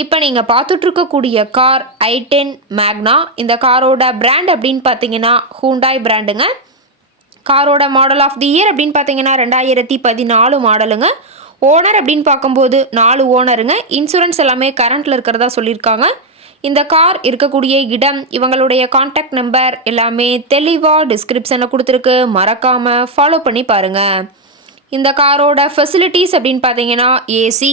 இப்போ நீங்கள் பார்த்துட்ருக்கக்கூடிய கார் ஐ டென் மேக்னா இந்த காரோட பிராண்ட் அப்படின்னு பார்த்தீங்கன்னா ஹூண்டாய் பிராண்டுங்க காரோட மாடல் ஆஃப் தி இயர் அப்படின்னு பார்த்தீங்கன்னா ரெண்டாயிரத்தி பதினாலு மாடலுங்க ஓனர் அப்படின்னு பார்க்கும்போது நாலு ஓனருங்க இன்சூரன்ஸ் எல்லாமே கரண்ட்டில் இருக்கிறதா சொல்லியிருக்காங்க. இந்த கார் இருக்கக்கூடிய இடம் இவங்களுடைய காண்டாக்ட் நம்பர் எல்லாமே தெளிவாக டிஸ்கிரிப்ஷனில் கொடுத்துருக்கு. மறக்காமல் ஃபாலோ பண்ணி பாருங்கள் இந்த காரோட ஃபெசிலிட்டிஸ் அப்படின்னு பார்த்தீங்கன்னா AC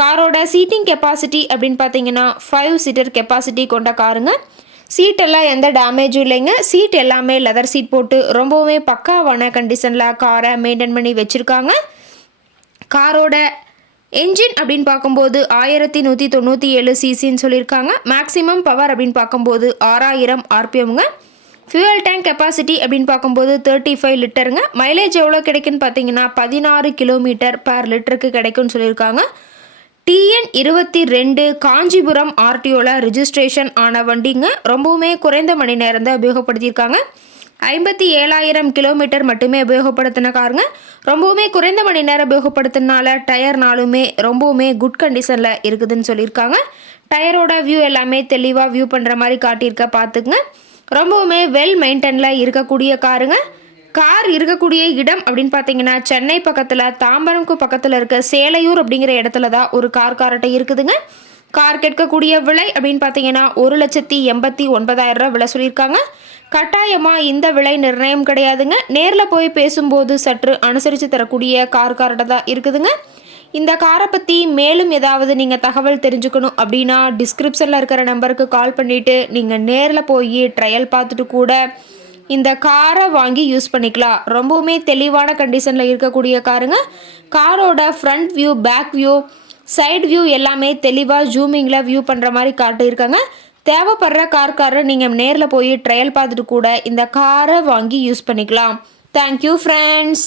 காரோட சீட்டிங் கெப்பாசிட்டி அப்படின்னு பார்த்தீங்கன்னா ஃபைவ் சீட்டர் கெப்பாசிட்டி கொண்ட காருங்க. சீட்டெல்லாம் எந்த டேமேஜும் இல்லைங்க. சீட் எல்லாமே லெதர் சீட் போட்டு ரொம்பவுமே பக்காவான கண்டிஷனில் காரை மெயின்டைன் பண்ணி வச்சுருக்காங்க. காரோட என்ஜின் அப்படின்னு பார்க்கும்போது ஆயிரத்தி நூற்றி தொண்ணூற்றி ஏழு சிசின்னு சொல்லியிருக்காங்க. மேக்ஸிமம் பவர் அப்படின்னு பார்க்கும்போது ஆறாயிரம் ஆர்பிஎம்ங்க ஃபியூயல் டேங்க் கெப்பாசிட்டி அப்படின்னு பார்க்கும்போது தேர்ட்டி ஃபைவ் லிட்டருங்க மைலேஜ் எவ்வளோ கிடைக்குன்னு பார்த்தீங்கன்னா பதினாறு கிலோமீட்டர் பர் லிட்டருக்கு கிடைக்கும்னு சொல்லியிருக்காங்க. டிஎன் இருபத்தி ரெண்டு காஞ்சிபுரம் ஆர்டிஓவில் ரிஜிஸ்ட்ரேஷன் ஆன வண்டிங்க ரொம்பவுமே குறைந்த மணி நேரம் தான் உபயோகப்படுத்தியிருக்காங்க. ஐம்பத்தி ஏழாயிரம் கிலோமீட்டர் மட்டுமே உபயோகப்படுத்தின காருங்க ரொம்பவுமே குறைந்த மணி நேரம் உபயோகப்படுத்தினால டயர்னாலுமே ரொம்பவுமே குட் கண்டிஷனில் இருக்குதுன்னு சொல்லியிருக்காங்க. டயரோட வியூ எல்லாமே தெளிவாக வியூ பண்ணுற மாதிரி காட்டியிருக்க பார்த்துக்குங்க. ரொம்பவுமே வெல் மெயின்டெனில் இருக்கக்கூடிய காருங்க. கார் இருக்கக்கூடிய இடம் அப்படின்னு பார்த்தீங்கன்னா சென்னை பக்கத்தில் தாம்பரம்க்கு பக்கத்தில் இருக்க சேலையூர் அப்படிங்கிற இடத்துல தான் ஒரு கார் காரட்டை இருக்குதுங்க. கார் கேட்கக்கூடிய விலை அப்படின்னு பார்த்தீங்கன்னா ஒரு லட்சத்தி எண்பத்தி ஒன்பதாயிரம் ரூபா விலை சொல்லியிருக்காங்க. கட்டாயமாக இந்த விலை நிர்ணயம் கிடையாதுங்க. நேரில் போய் பேசும்போது சற்று அனுசரித்து தரக்கூடிய கார் காரட்டை தான் இருக்குதுங்க. இந்த காரை பற்றி மேலும் ஏதாவது நீங்கள் தகவல் தெரிஞ்சுக்கணும் அப்படின்னா டிஸ்கிரிப்ஷனில் இருக்கிற நம்பருக்கு கால் பண்ணிவிட்டு நீங்கள் நேரில் போய் ட்ரையல் பார்த்துட்டு கூட இந்த காரை வாங்கி யூஸ் பண்ணிக்கலாம். ரொம்பவுமே தெளிவான கண்டிஷனில் இருக்கக்கூடிய காருங்க. காரோட front view back view side view எல்லாமே தெளிவாக ஜூமிங்கில் வியூ பண்ணுற மாதிரி காட்டியிருக்காங்க தேவைப்படுற கார்காரர் நீங்கள் நேரில் போய் ட்ரையல் பார்த்துட்டு கூட இந்த காரை வாங்கி யூஸ் பண்ணிக்கலாம். Thank you friends